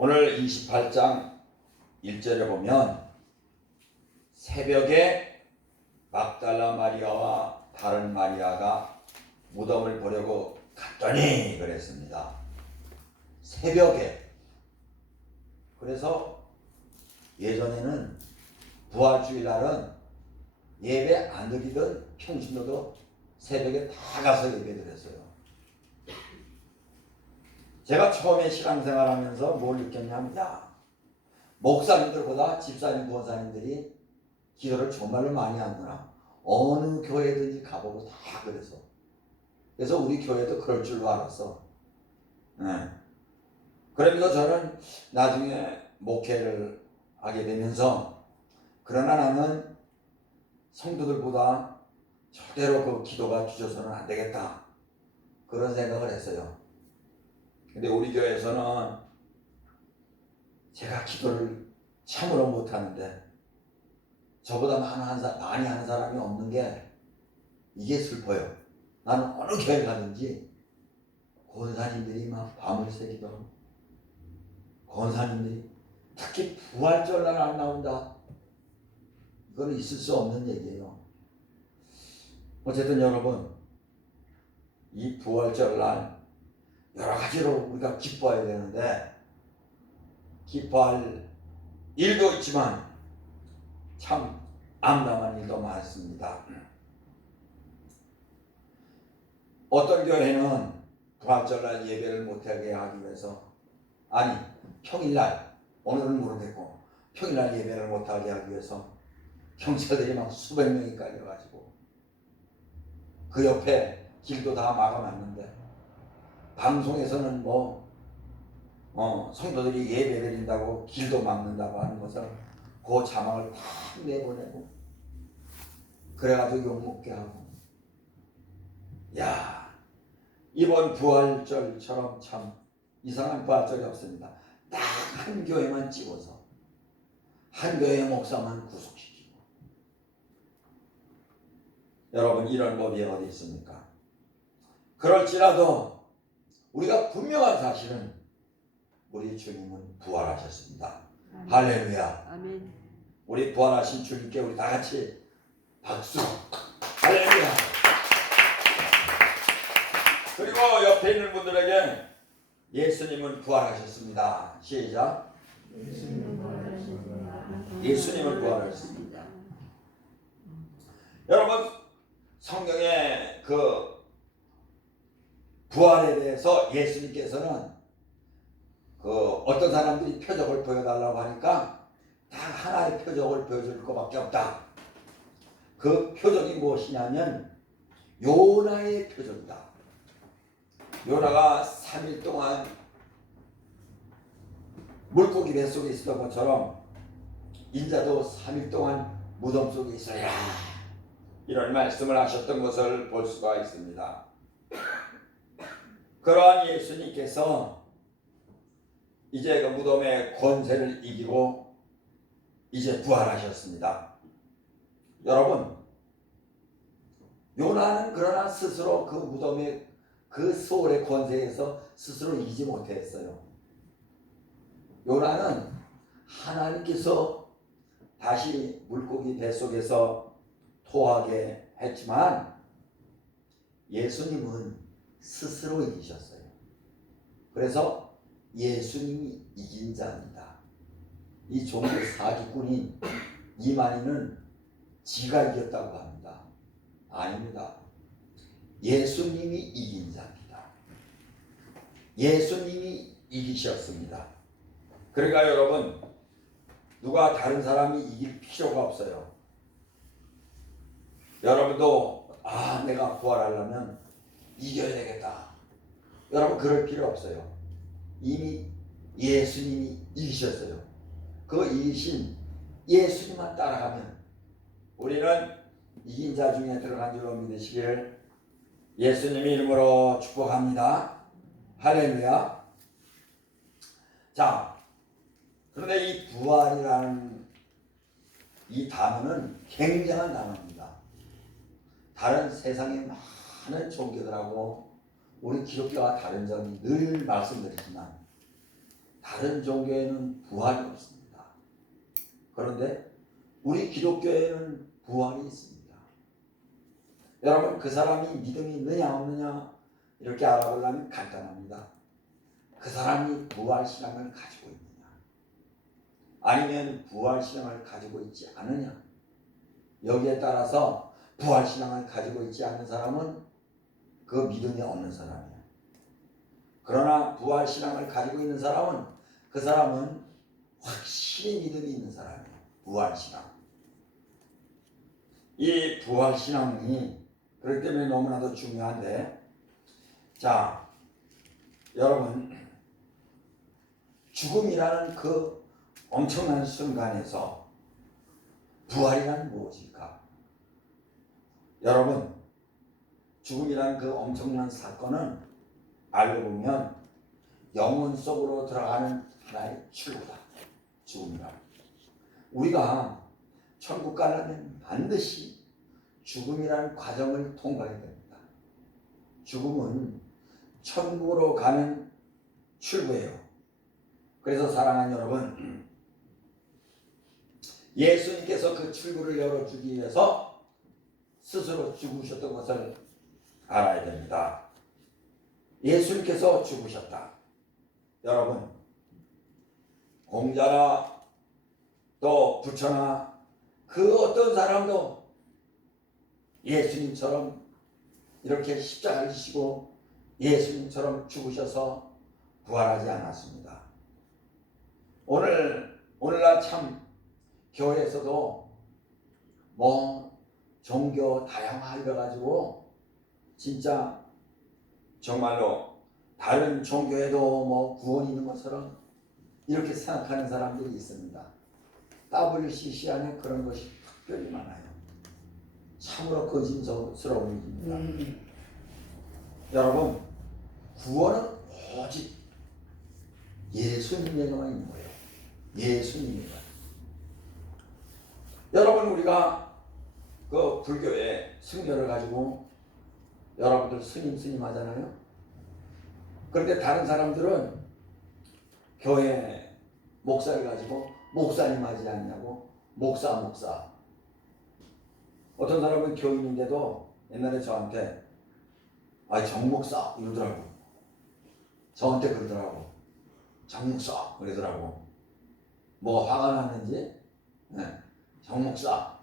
오늘 28장 1절에 보면 새벽에 막달라 마리아와 다른 마리아가 무덤을 보려고 갔더니 그랬습니다. 새벽에. 그래서 예전에는 부활주일날은 예배 안 드리던 평신도도 새벽에 다 가서 예배 드렸어요. 제가 처음에 신앙생활하면서 뭘 느꼈냐면, 목사님들보다 집사님, 권사님들이 기도를 정말로 많이 하는구나. 어느 교회든지 가보고 다 그래서. 그래서 우리 교회도 그럴 줄로 알았어. 그러면서 저는 나중에 목회를 하게 되면서, 그러나 나는 성도들보다 절대로 그 기도가 주저서는 안 되겠다, 그런 생각을 했어요. 근데 우리 교회에서는 제가 기도를 참으로 못하는데 저보다 많이 하는 사람이 없는 게 이게 슬퍼요. 나는 어느 교회 가든지 권사님들이 막 밤을 새기도, 권사님들이 특히 부활절날 안 나온다, 이거는 있을 수 없는 얘기예요. 어쨌든 여러분, 이 부활절날 여러 가지로 우리가 기뻐해야 되는데, 기뻐할 일도 있지만 참 암담한 일도 많습니다. 어떤 교회는 부활절날 예배를 못하게 하기 위해서, 아니 평일날, 오늘은 모르겠고 평일날 예배를 못하게 하기 위해서 경찰들이 막 수백 명이 깔려가지고 그 옆에 길도 다 막아놨는데, 방송에서는 성도들이 예배 드린다고 길도 막는다고 하는 것을 그 자막을 다 내보내고 그래가지고 욕먹게 하고, 이번 부활절처럼 참 이상한 부활절이 없습니다. 딱 한 교회만 찍어서 한 교회 목사만 구속시키고. 여러분, 이런 법이 어디 있습니까? 그럴지라도 우리가 분명한 사실은 우리 주님은 부활하셨습니다. 아멘. 할렐루야. 아멘. 우리 부활하신 주님께 우리 다 같이 박수. 할렐루야. 그리고 옆에 있는 분들에게 예수님은 부활하셨습니다. 시작. 예수님은 부활하셨습니다. 여러분, 성경에 그 부활에 대해서 예수님께서는 어떤 사람들이 표적을 보여달라고 하니까 다 하나의 표적을 보여줄 것밖에 없다. 그 표적이 무엇이냐면 요나의 표적이다. 요나가 3일 동안 물고기 뱃속에 있었던 것처럼 인자도 3일 동안 무덤 속에 있어야, 이런 말씀을 하셨던 것을 볼 수가 있습니다. 그러한 예수님께서 이제 그 무덤의 권세를 이기고 이제 부활하셨습니다. 여러분, 요나는 그러나 스스로 그 무덤의 그 소울의 권세에서 스스로 이기지 못했어요. 요나는 하나님께서 다시 물고기 뱃속에서 토하게 했지만 예수님은 스스로 이기셨어요. 그래서 예수님이 이긴 자입니다. 이 종교 사기꾼인 이만희는 지가 이겼다고 합니다. 아닙니다. 예수님이 이긴 자입니다. 예수님이 이기셨습니다. 그러니까 여러분, 누가 다른 사람이 이길 필요가 없어요. 여러분도 내가 부활하려면 이겨야 되겠다, 여러분 그럴 필요 없어요. 이미 예수님이 이기셨어요. 그 이기신 예수님만 따라가면 우리는 이긴 자 중에 들어간 줄로 믿으시기를 예수님의 이름으로 축복합니다. 할렐루야. 자, 그런데 이 부활이라는 이 단어는 굉장한 단어입니다. 다른 세상의 많은 종교들하고 우리 기독교와 다른 점이 늘 말씀드리지만, 다른 종교에는 부활이 없습니다. 그런데 우리 기독교에는 부활이 있습니다. 여러분, 그 사람이 믿음이 있느냐 없느냐 이렇게 알아보려면 간단합니다. 그 사람이 부활신앙을 가지고 있느냐 아니면 부활신앙을 가지고 있지 않느냐, 여기에 따라서 부활신앙을 가지고 있지 않는 사람은 그 믿음이 없는 사람이에요. 그러나 부활신앙을 가지고 있는 사람은 그 사람은 확실히 믿음이 있는 사람이에요. 부활신앙. 이 부활신앙이 그렇기 때문에 너무나도 중요한데, 자, 여러분, 죽음이라는 그 엄청난 순간에서 부활이란 무엇일까? 여러분, 죽음이라는 그 엄청난 사건은 알고 보면 영혼 속으로 들어가는 하나의 출구다. 죽음이란. 우리가 천국 가려면 반드시 죽음이라는 과정을 통과해야 됩니다. 죽음은 천국으로 가는 출구예요. 그래서 사랑하는 여러분, 예수님께서 그 출구를 열어주기 위해서 스스로 죽으셨던 것을 알아야 됩니다. 예수님께서 죽으셨다. 여러분, 공자나 또 부처나 그 어떤 사람도 예수님처럼 이렇게 십자가를 지시고 예수님처럼 죽으셔서 부활하지 않았습니다. 오늘날 참 교회에서도 뭐 종교 다양화해 가지고 진짜 정말로 다른 종교에도 뭐 구원이 있는 것처럼 이렇게 생각하는 사람들이 있습니다. WCC 안에 그런 것이 특별히 많아요. 참으로 거짓스러운 일입니다. 여러분, 구원은 오직 예수님에게만 있는 거예요. 예수님에게만. 여러분, 우리가 그 불교의 승려를 가지고 여러분들 스님 하잖아요. 그런데 다른 사람들은 교회 목사를 가지고 목사님 하지 않냐고 목사. 어떤 사람은 교인인데도 옛날에 저한테 정목사 이러더라고. 저한테 그러더라고. 정목사 그러더라고. 뭐가 화가 났는지. 네. 정목사.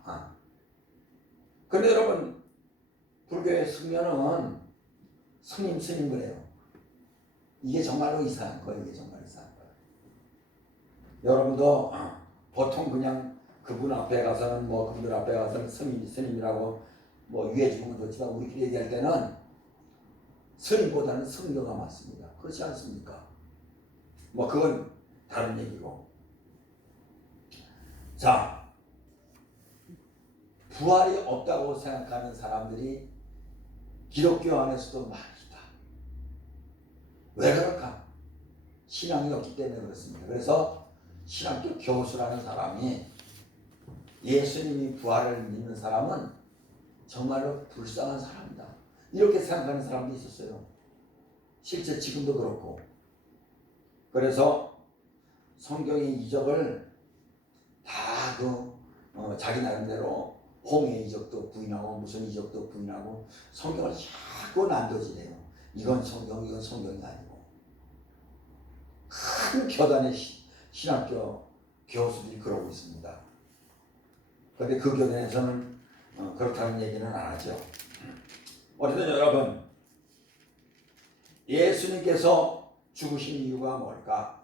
근데 여러분, 불교의 승려는 스님 그래요. 이게 정말로 이상한 거예요. 이게 정말 이상한 거예요. 여러분도 보통 그냥 그분 앞에 가서는 뭐 그분들 앞에 가서는 스님이라고 뭐 유해 주면 좋지만 우리끼리 얘기할 때는 스님보다는 승려가 맞습니다. 그렇지 않습니까? 뭐 그건 다른 얘기고. 자, 부활이 없다고 생각하는 사람들이 기독교 안에서도 많이 있다. 왜 그럴까? 신앙이 없기 때문에 그렇습니다. 그래서 신학교 교수라는 사람이 예수님이 부활을 믿는 사람은 정말로 불쌍한 사람이다. 이렇게 생각하는 사람도 있었어요. 실제 지금도 그렇고. 그래서 성경의 이적을 다 자기 나름대로 홍해 이적도 부인하고 무슨 이적도 부인하고 성경을 자꾸 난도질해요. 이건 성경이 아니고. 큰 교단의 신학교 교수들이 그러고 있습니다. 그런데 그 교단에서는 그렇다는 얘기는 안 하죠. 어쨌든 여러분, 예수님께서 죽으신 이유가 뭘까?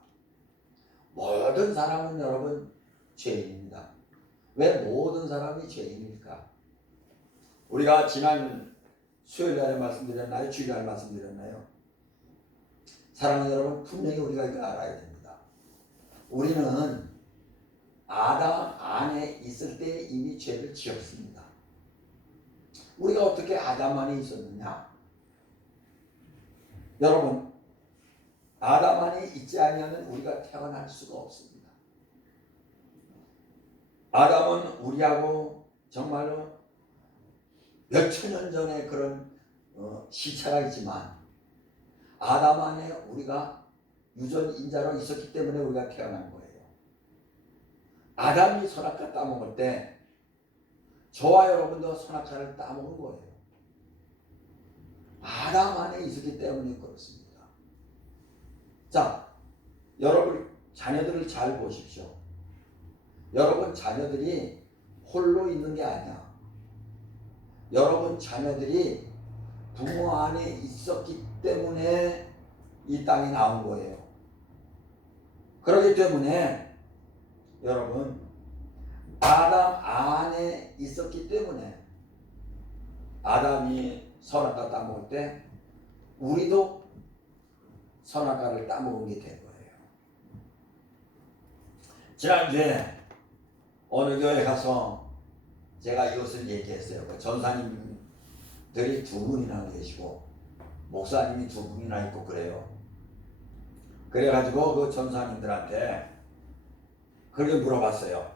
모든 사람은 여러분 죄인입니다. 왜 모든 사람이 죄인일까? 우리가 지난 수요일날에 말씀드렸나요? 주일날 말씀드렸나요? 사랑하는 여러분, 분명히 우리가 이걸 알아야 됩니다. 우리는 아담 안에 있을 때 이미 죄를 지었습니다. 우리가 어떻게 아담 안에 있었느냐? 여러분, 아담 안에 있지 아니하면 우리가 태어날 수가 없습니다. 아담은 우리하고 정말로 몇천 년 전에 그런 시차가 있지만 아담 안에 우리가 유전인자로 있었기 때문에 우리가 태어난 거예요. 아담이 선악과 따먹을 때 저와 여러분도 선악과를 따먹은 거예요. 아담 안에 있었기 때문에 그렇습니다. 자, 여러분 자녀들을 잘 보십시오. 여러분 자녀들이 홀로 있는 게 아니야. 여러분 자녀들이 부모 안에 있었기 때문에 이 땅에 나온 거예요. 그렇기 때문에 여러분 아담 안에 있었기 때문에 아담이 선악과 따먹을 때 우리도 선악과를 따먹은 게 된 거예요. 지난주에 어느 교회 가서 제가 이것을 얘기했어요. 그 전사님들이 두 분이나 계시고 목사님이 두 분이나 있고 그래요. 그래가지고 그 전사님들한테 그렇게 물어봤어요.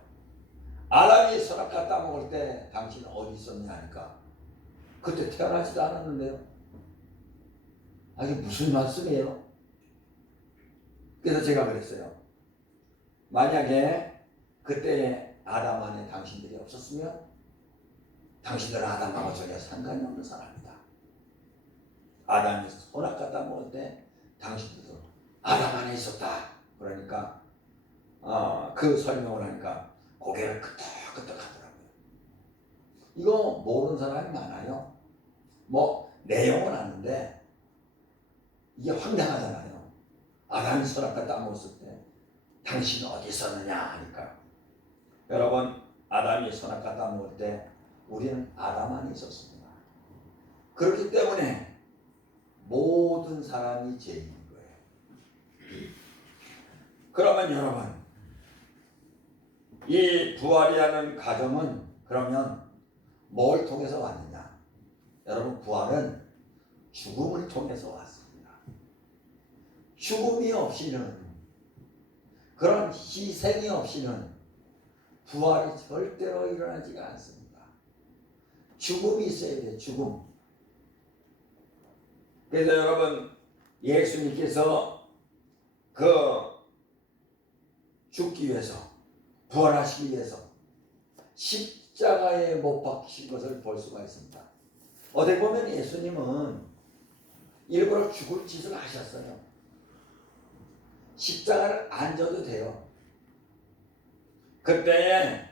아담이 선악과 따먹을 때 당신은 어디 있었냐 하니까 그때 태어나지도 않았는데요. 이게 무슨 말씀이에요? 그래서 제가 그랬어요. 만약에 그때 아담 안에 당신들이 없었으면 당신들은 아담하고 전혀 상관이 없는 사람이다. 아담이 선악과 따먹을 때 당신들도 아담 안에 있었다. 그러니까 그 설명을 하니까 고개를 끄덕끄덕 하더라고요. 이거 모르는 사람이 많아요. 뭐 내용은 아는데 이게 황당하잖아요. 아담이 선악과 따먹었을 때 당신은 어디 있었느냐 하니까 여러분 아담이 선악과 따먹을 때 우리는 아담 안에 있었습니다. 그렇기 때문에 모든 사람이 죄인인 거예요. 그러면 여러분 이 부활이라는 가정은 그러면 뭘 통해서 왔느냐? 여러분 부활은 죽음을 통해서 왔습니다. 죽음이 없이는 그런 희생이 없이는 부활이 절대로 일어나지가 않습니다. 죽음이 있어야 돼요. 죽음. 그래서 여러분 예수님께서 그 죽기 위해서 부활하시기 위해서 십자가에 못 박히신 것을 볼 수가 있습니다. 어떻게 보면 예수님은 일부러 죽을 짓을 하셨어요. 십자가를 안 져도 돼요. 그때에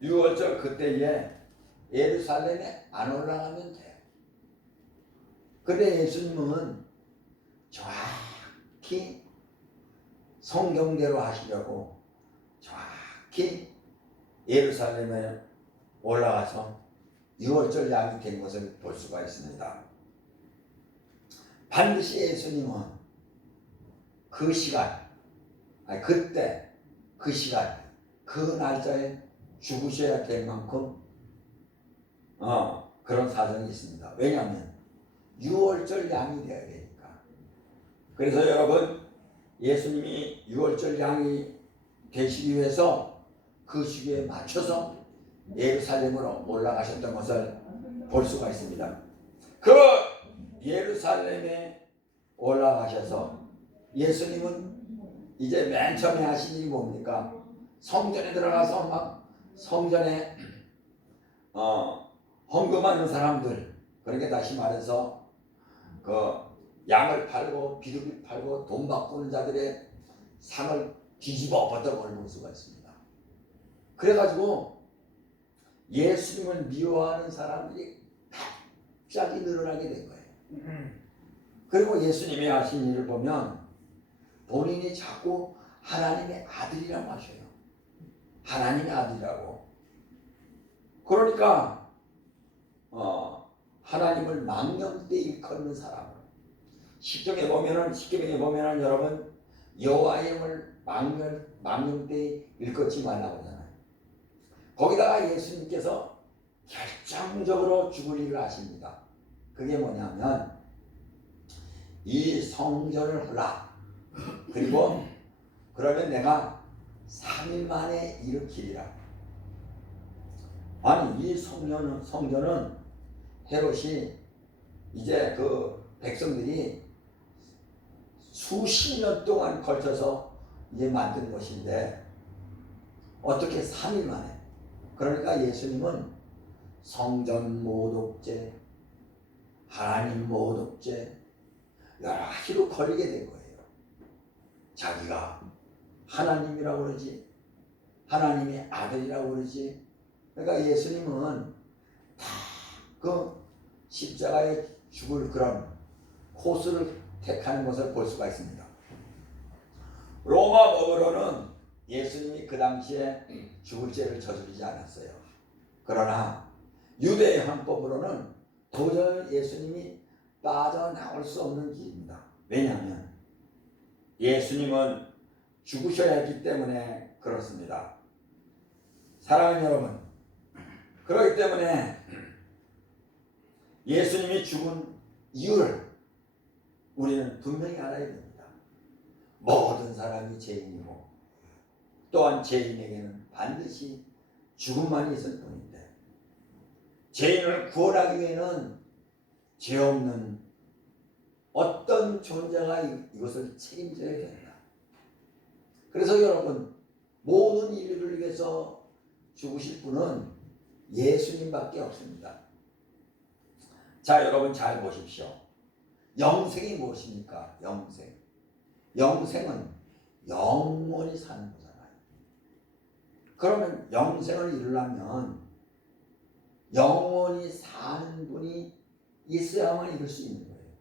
6월절 그때에 예루살렘에 안 올라가면 돼요. 근데 예수님은 정확히 성경대로 하시려고 정확히 예루살렘에 올라가서 6월절 양이 된 것을 볼 수가 있습니다. 반드시 예수님은 그 시간, 그때 그 시간, 그 날짜에 죽으셔야 될 만큼 그런 사정이 있습니다. 왜냐하면 6월절 양이 되어야 되니까. 그래서 여러분 예수님이 6월절 양이 되시기 위해서 그 시기에 맞춰서 예루살렘으로 올라가셨던 것을 볼 수가 있습니다. 그 예루살렘에 올라가셔서 예수님은 이제 맨 처음에 하신 일이 뭡니까? 성전에 들어가서 막 성전에 헌금하는 사람들, 그러니까 다시 말해서 그 양을 팔고 비둘기 팔고 돈 바꾸는 자들의 상을 뒤집어 엎었던 걸 볼 수가 있습니다. 그래가지고 예수님을 미워하는 사람들이 갑자기 늘어나게 된 거예요. 그리고 예수님이 하신 일을 보면 본인이 자꾸 하나님의 아들이라고 하셔요. 하나님의 아들이라고. 그러니까 하나님을 망령되이 일컫는 사람. 십경에 보면은 여러분 여호와의 이름을 망령되이 일컫지 말라고 하잖아요. 거기다가 예수님께서 결정적으로 죽을 일을 하십니다. 그게 뭐냐면 이 성전을 헐라. 그리고 그러면 내가 3일 만에 일으키리라. 아니 이 성전은 헤롯이 이제 그 백성들이 수십 년 동안 걸쳐서 이제 만든 것인데 어떻게 3일 만에. 그러니까 예수님은 성전 모독죄, 하나님 모독죄 여러 가지로 걸리게 된 거예요. 자기가 하나님이라고 그러지, 하나님의 아들이라고 그러지. 그러니까 예수님은 다 그 십자가에 죽을 그런 코스를 택하는 것을 볼 수가 있습니다. 로마 법으로는 예수님이 그 당시에 죽을 죄를 저지르지 않았어요. 그러나 유대 헌법으로는 도저히 예수님이 빠져나올 수 없는 길입니다. 왜냐하면 예수님은 죽으셔야 했기 때문에 그렇습니다. 사랑하는 여러분, 그렇기 때문에 예수님이 죽은 이유를 우리는 분명히 알아야 됩니다. 모든 사람이 죄인이고 또한 죄인에게는 반드시 죽음만이 있을 뿐인데 죄인을 구원하기 위해는 죄 없는 어떤 존재가 이것을 책임져야 된다. 그래서 여러분, 모든 인류를 위해서 죽으실 분은 예수님밖에 없습니다. 자, 여러분 잘 보십시오. 영생이 무엇입니까? 영생. 영생은 영원히 사는 거잖아요. 그러면 영생을 이루려면 영원히 사는 분이 있어야만 이룰 수 있는 거예요.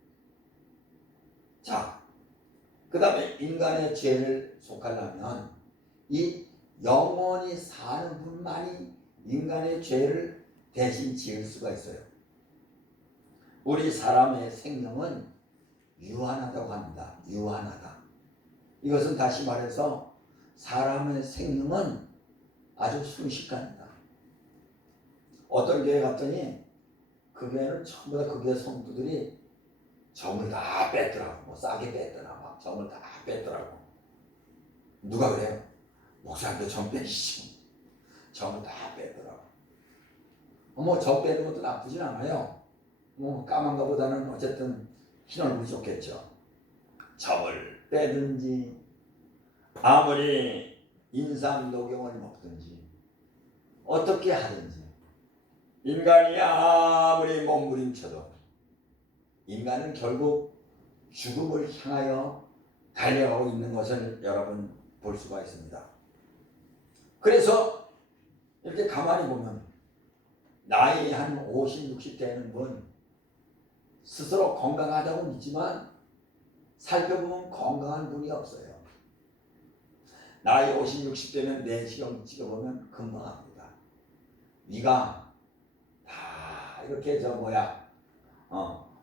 자, 그 다음에 인간의 죄를 속하려면 이 영원히 사는 분만이 인간의 죄를 대신 지을 수가 있어요. 우리 사람의 생명은 유한하다고 합니다. 유한하다. 이것은 다시 말해서 사람의 생명은 아주 순식간이다. 어떤 교회 갔더니 그 교회는 전부 다 그 교회 성도들이 정을 다 뺐더라고. 뭐 싸게 뺐더라. 막 정을 다 뺐더라고. 누가 그래요? 목사님도 정 빼시죠. 정을 다 뺐더라고. 뭐 정 빼는 것도 나쁘진 않아요. 뭐 까만 거보다는 어쨌든 흰 얼굴이 좋겠죠. 점을 빼든지 아무리 인삼 녹용을 먹든지 어떻게 하든지 인간이 아무리 몸부림쳐도 인간은 결국 죽음을 향하여 달려가고 있는 것을 여러분 볼 수가 있습니다. 그래서 이렇게 가만히 보면 나이 한 50, 60 되는 분 스스로 건강하다고 믿지만 살펴보면 건강한 분이 없어요. 나이 50, 60 되면 내시경 찍어보면 금방 합니다. 위가 다 이렇게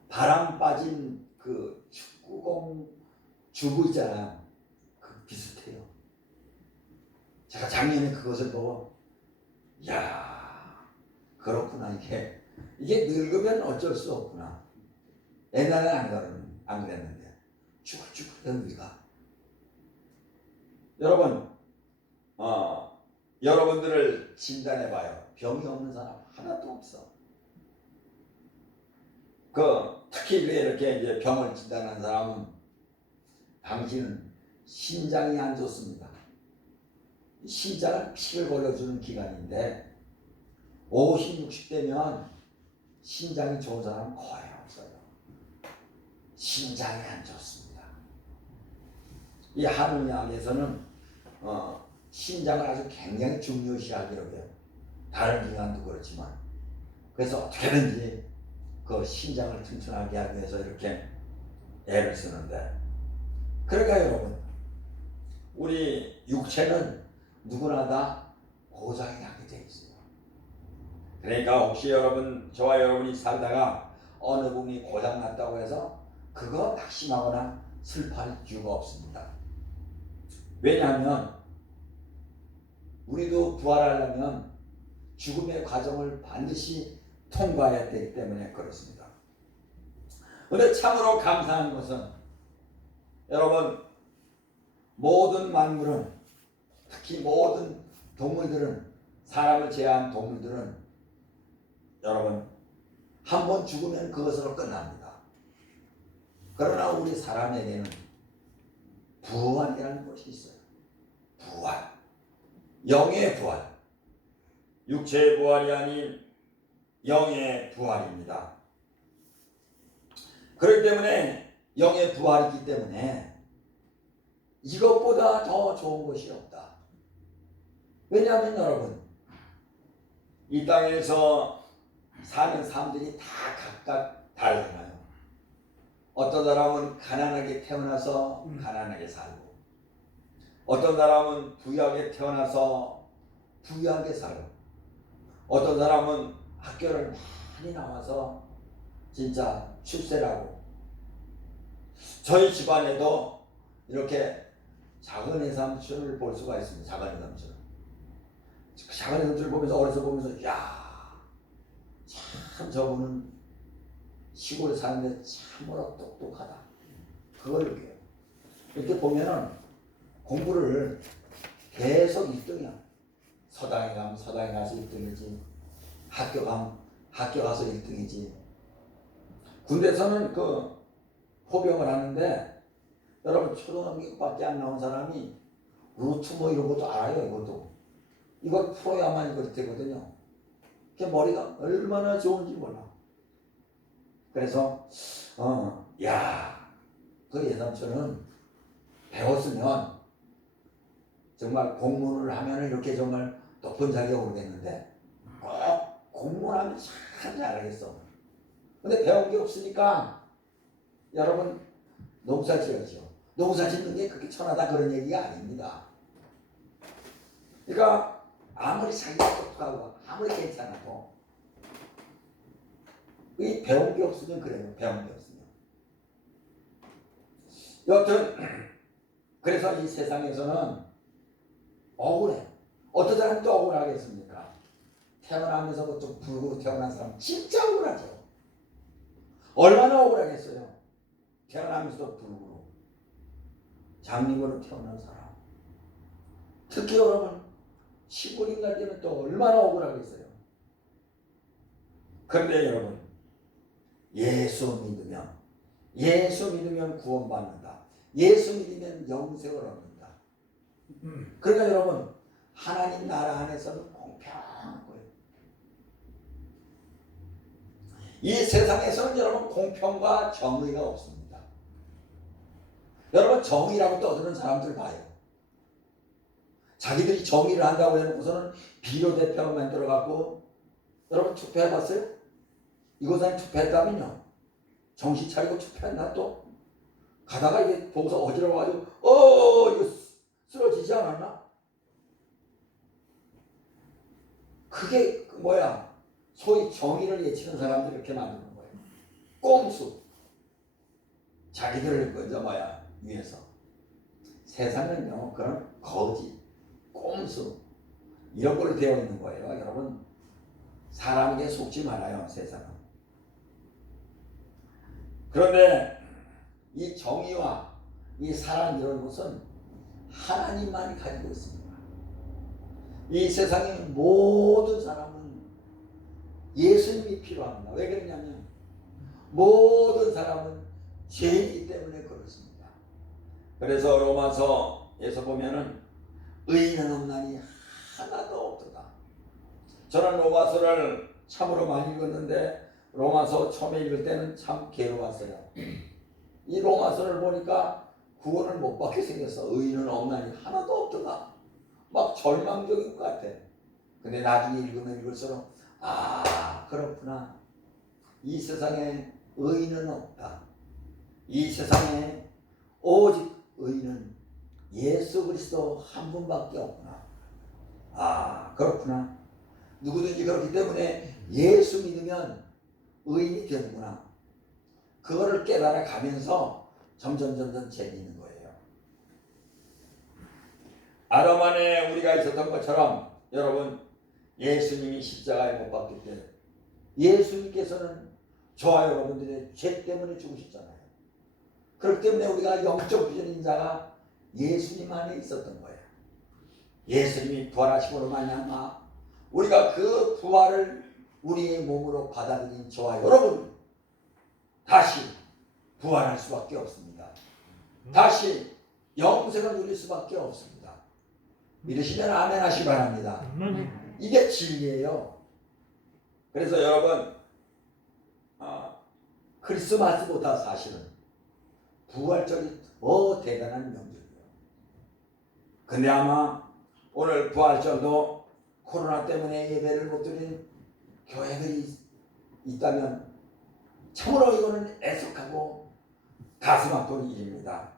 바람 빠진 그 축구공 주부 있잖아요. 그 비슷해요. 제가 작년에 그것을 보고 야, 그렇구나. 이게 늙으면 어쩔 수 없구나. 옛날에는 안 그랬는데 쭈글쭈글한 위가. 여러분, 여러분들을 진단해봐요. 병이 없는 사람 하나도 없어. 특히 이렇게 이제 병을 진단한 사람은 당신은 신장이 안 좋습니다. 신장은 피를 걸러주는 기관인데 50, 60대면 신장이 좋은 사람은 거의 없어요. 신장이 안 좋습니다. 이 한의학에서는 신장을 아주 굉장히 중요시하기로 해요. 다른 기관도 그렇지만. 그래서 어떻게든지 그 신장을 튼튼하게 하기 위해서 이렇게 애를 쓰는데, 그러니까 여러분, 우리 육체는 누구나 다 고장이 나게 돼 있어요. 그러니까 혹시 저와 여러분이 살다가 어느 부분이 고장 났다고 해서 그거 낙심하거나 슬퍼할 이유가 없습니다. 왜냐하면 우리도 부활하려면 죽음의 과정을 반드시 통과해야 되기 때문에 그렇습니다. 그런데 참으로 감사한 것은 여러분, 모든 만물은, 특히 모든 동물들은, 사람을 제외한 동물들은 여러분 한 번 죽으면 그것으로 끝납니다. 그러나 우리 사람에게는 부활이라는 것이 있어요. 부활. 영의 부활. 육체의 부활이 아닌 영의 부활입니다. 그렇기 때문에 영의 부활이기 때문에 이것보다 더 좋은 것이 없다. 왜냐하면 여러분, 이 땅에서 사는 사람들이 다 각각 다르잖아요. 어떤 사람은 가난하게 태어나서 가난하게 살고, 어떤 사람은 부유하게 태어나서 부유하게 살고, 어떤 사람은 학교를 많이 나와서 진짜 출세라고. 저희 집안에도 이렇게 작은 애삼촌을 볼 수가 있습니다. 작은 애삼촌. 작은 애삼촌을 보면서 어려서 보면서 야, 참 저분은 시골에 사는데 참으로 똑똑하다. 그걸 느껴요. 이렇게 보면은 공부를 계속 1등이야. 서당에 가면 서당에 가서 1등이지. 학교 가면 학교 가서 1등이지. 군대에서는 그 포병을 하는데 여러분 초등학교밖에 안 나온 사람이 루트 뭐 이런 것도 알아요. 이걸 풀어야만 이걸 되거든요. 그 머리가 얼마나 좋은지 몰라. 그래서 그 예삼촌은 배웠으면 정말 공무원을 하면 이렇게 정말 높은 자격을 오르겠는데 꼭 공무원하면 참 잘하겠어. 근데 배운 게 없으니까 여러분 농사 지었죠. 농사 짓는 게 그렇게 천하다 그런 얘기가 아닙니다. 그러니까 아무리 자기가 똑똑하고 아무리 괜찮아도 이 배운 게 없으면 그래요. 배운 게 없으면. 여튼 그래서 이 세상에서는 억울해. 어떤 사람이 또 억울하겠습니까? 태어나면서 좀 불구로 태어난 사람 진짜 억울하죠. 얼마나 억울하겠어요. 태어나면서도 불구로 장님으로 태어난 사람. 특히 여러분 시골인가 되면 또 얼마나 억울하겠어요. 그런데 여러분 예수 믿으면 구원받는다. 예수 믿으면 영생을 얻는다. 그러니까 여러분 하나님 나라 안에서는 공평한 거예요. 이 세상에서는 여러분 공평과 정의가 없습니다. 여러분 정의라고 떠드는 사람들 봐요. 자기들이 정의를 한다고 해놓고서는 비례대표 만들어갖고 여러분 투표해봤어요? 이곳에 투표했다면요 정신 차리고 투표했나 또? 가다가 이게 보고서 어지러워가지고 이거 쓰러지지 않았나? 그게 뭐야? 소위 정의를 외치는 사람들이 이렇게 만드는 거예요. 꼼수. 자기들을 먼저 위해서. 세상은요 그런 거짓, 꼼수 이런 걸로 되어 있는 거예요. 여러분 사람에게 속지 말아요. 세상은. 그런데 이 정의와 이 사랑 이런 것은 하나님만이 가지고 있습니다. 이 세상의 모든 사람은 예수님이 필요합니다. 왜 그러냐면 모든 사람은 죄이기 때문에 그렇습니다. 그래서 로마서에서 보면은 의인은 없나니 하나도 없도다. 저는 로마서를 참으로 많이 읽었는데 로마서 처음에 읽을 때는 참 괴로웠어요. 이 로마서를 보니까 구원을 못 받게 생겼어. 의인은 없나니 하나도 없도다. 막 절망적인 것 같아. 근데 나중에 읽으면 읽을수록 그렇구나. 이 세상에 의인은 없다. 이 세상에 오직 의인은 예수 그리스도 한 분밖에 없구나. 그렇구나. 누구든지 그렇기 때문에 예수 믿으면 의인이 되는구나. 그거를 깨달아 가면서 점점 재미있는 거예요. 아담 안에 우리가 있었던 것처럼 여러분 예수님이 십자가에 못 박힐 때 예수님께서는 저와 여러분들의 죄 때문에 죽으셨잖아요. 그렇기 때문에 우리가 영적 비전인 자가 예수님 안에 있었던 거예요. 예수님이 부활하심으로 말미암아 우리가 그 부활을 우리의 몸으로 받아들인 저와 여러분 다시 부활할 수밖에 없습니다. 다시 영생을 누릴 수밖에 없습니다. 믿으시면 아멘 하시기 바랍니다. 이게 진리예요. 그래서 여러분 크리스마스보다 사실은 부활절이 더 대단한 명절이에요. 근데 아마 오늘 부활절도 코로나 때문에 예배를 못 드린 교회들이 있다면 참으로 이거는 애석하고 가슴 아픈 일입니다.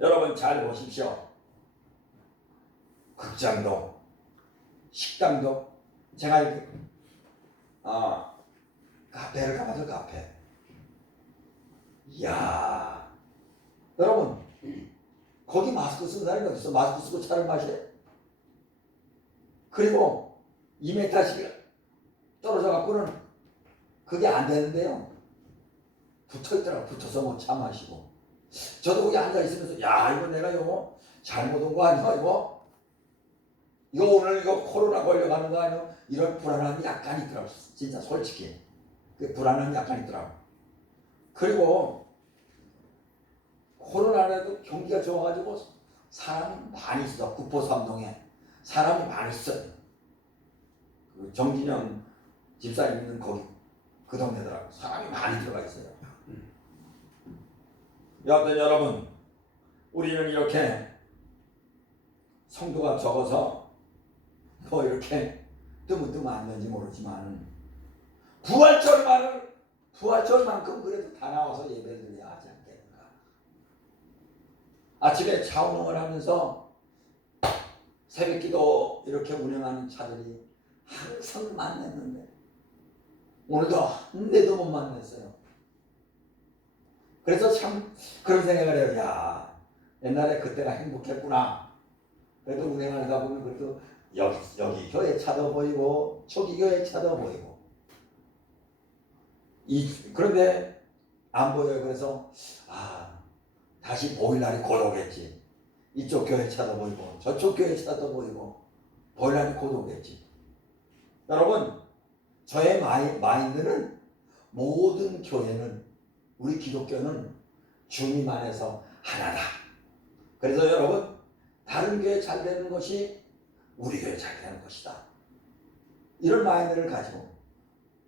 여러분 잘 보십시오. 극장도 식당도 제가 이렇게 카페를 가봐서 카페. 이야 여러분 거기 마스크 쓴 사람이 어디 있어? 마스크 쓰고 차를 마시래? 그리고 2m씩 떨어져 갖고는 그게 안 되는데요. 붙어 있더라고. 붙어서 뭐 차 마시고. 저도 거기 앉아 있으면서 야 이거 내가 이거 잘못 온 거 아니야 이거? 이거 오늘 이거 코로나 걸려가는 거 아니야? 이런 불안함이 약간 있더라고. 진짜 솔직히 그 불안함이 약간 있더라고. 그리고 코로나라도 경기가 좋아가지고 사람이 많이 있어. 구포삼동에 사람이 많이 있어요. 그 정진영 집사님 있는 거기 그 동네더라고. 사람이 많이 들어가 있어요. 여하튼 여러분 우리는 이렇게 성도가 적어서 뭐 이렇게 뜨문뜨문한건지 모르지만 부활절만큼 그래도 다 나와서 예배를 드려야 하지 않겠는가. 아침에 차 운행을 하면서 새벽기도 이렇게 운행하는 차들이 항상 만났는데 오늘도 한 대도 못 만났어요. 그래서 참 그런 생각을 해요. 야 옛날에 그때가 행복했구나. 그래도 운행하다 보면 그래도 여기 교회 차도 보이고 저기 교회 차도 보이고 그런데 안 보여요. 그래서 다시 보일 날이 곧 오겠지. 이쪽 교회 차도 보이고 저쪽 교회 차도 보이고 보일 날이 곧 오겠지. 여러분 저의 마인드는 모든 교회는 우리 기독교는 주님 안에서 하나다. 그래서 여러분 다른 교회 잘 되는 것이 우리 교회 잘 되는 것이다. 이런 마인드를 가지고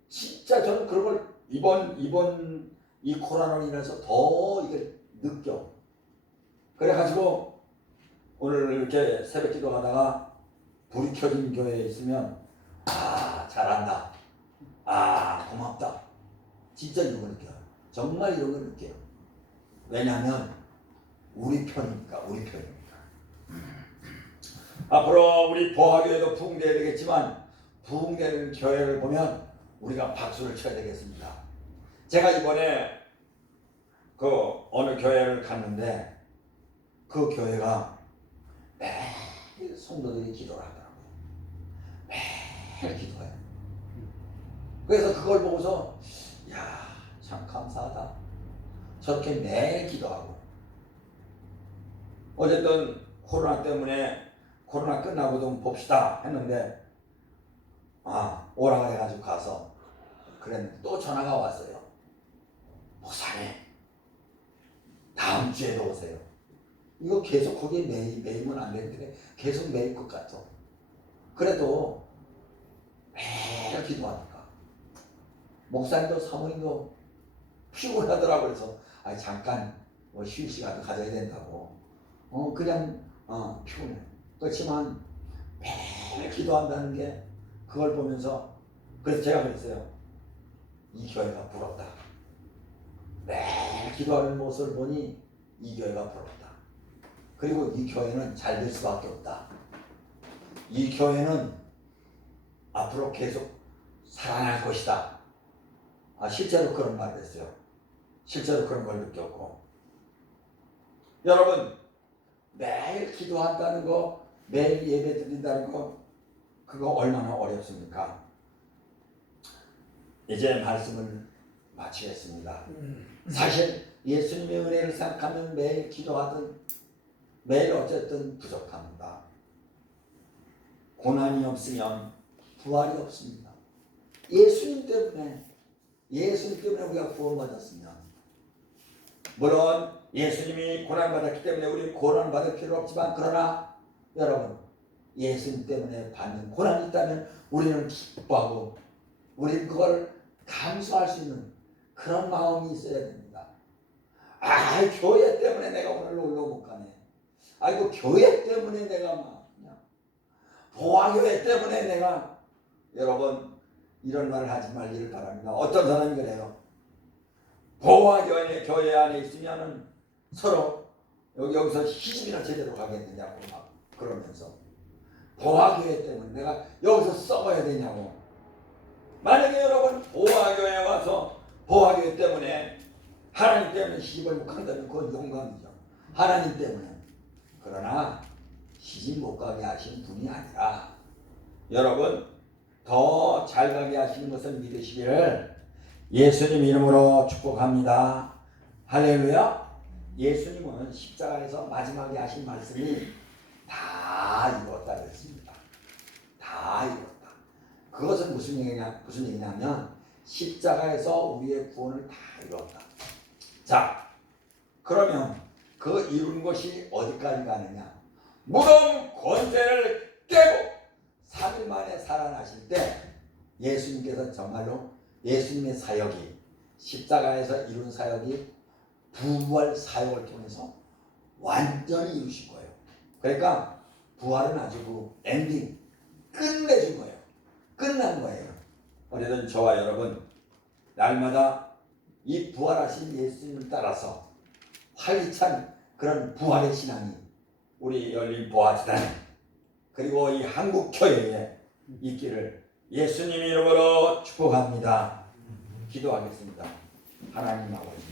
진짜 저는 그런 걸 이번 이 코로나로 인해서 더 이걸 느껴. 그래가지고 오늘 이렇게 새벽 기도하다가 불이 켜진 교회에 있으면 잘한다. 고맙다. 진짜 이런 걸 느껴요. 정말 이런 걸 느껴요. 왜냐하면 우리 편이니까. 앞으로 우리 보화교회도 부흥돼야 되겠지만 부흥되는 교회를 보면 우리가 박수를 쳐야 되겠습니다. 제가 이번에 그 어느 교회를 갔는데 그 교회가 매일 성도들이 기도를 하더라고요. 매일 기도해요. 그래서 그걸 보고서 참 감사하다. 저렇게 매일 기도하고. 어쨌든 코로나 때문에 코로나 끝나고 좀 봅시다 했는데 오라고 해가지고 가서 그랬는데 또 전화가 왔어요. 목사님 다음 주에도 오세요. 이거 계속 거기에 매이면 안 되는데 계속 매일 것 같아. 그래도 매일 기도하니까 목사님도 사모님도 피곤하더라고. 그래서 잠깐 쉴 시간을 가져야 된다고. 그냥 피곤해. 그렇지만 매일 기도한다는 게 그걸 보면서 그래서 제가 그랬어요. 이 교회가 부럽다. 매일 기도하는 모습을 보니 이 교회가 부럽다. 그리고 이 교회는 잘 될 수밖에 없다. 이 교회는 앞으로 계속 살아날 것이다. 실제로 그런 말을 했어요. 실제로 그런 걸 느꼈고. 여러분 매일 기도한다는 거, 매일 예배 드린다는 거, 그거 얼마나 어렵습니까? 이제 말씀을 마치겠습니다. 사실 예수님의 은혜를 생각하면 매일 기도하든 매일 어쨌든 부족합니다. 고난이 없으면 부활이 없습니다. 예수님 때문에 우리가 구원받았으면 물론 예수님이 고난받았기 때문에 우리 고난받을 필요 없지만, 그러나 여러분, 예수님 때문에 받는 고난이 있다면 우리는 기뻐하고 우리는 그걸 감수할 수 있는 그런 마음이 있어야 됩니다. 아, 교회 때문에 내가 오늘 놀러 못 가네. 아이고, 교회 때문에 내가 막 그냥 보아교회 때문에 내가, 여러분 이런 말을 하지 말기를 바랍니다. 어떤 사람이 그래요. 보아교회 안에 있으면은 서로 여기서 시집이나 제대로 가겠느냐고 막 그러면서, 보아교회 때문에 내가 여기서 썩어야 되냐고. 만약에 여러분 보아교회 와서 보아교회 때문에 하나님 때문에 시집을 못 간다면 그건 영광이죠. 하나님 때문에. 그러나 시집 못 가게 하신 분이 아니라 여러분 더 잘 가게 하시는 것을 믿으시기를 예수님 이름으로 축복합니다. 할렐루야. 예수님은 십자가에서 마지막에 하신 말씀이 다 이뤘다 그랬습니다. 다 이뤘다. 그것은 무슨 얘기냐면 십자가에서 우리의 구원을 다 이뤘다. 자, 그러면 그 이룬 것이 어디까지 가느냐? 무덤 권세를 깨고 3일 만에 살아나실 때 예수님께서 정말로 예수님의 사역이, 십자가에서 이룬 사역이 부활 사역을 통해서 완전히 이루신 거예요. 그러니까 부활은 아주 엔딩, 끝내준 거예요. 끝난 거예요. 어쨌든 저와 여러분 날마다 이 부활하신 예수님을 따라서 활기찬 그런 부활의 신앙이 우리 열린 보아지단 그리고 이 한국 교회에 있기를 예수님 이름으로 축복합니다. 기도하겠습니다. 하나님 아버지,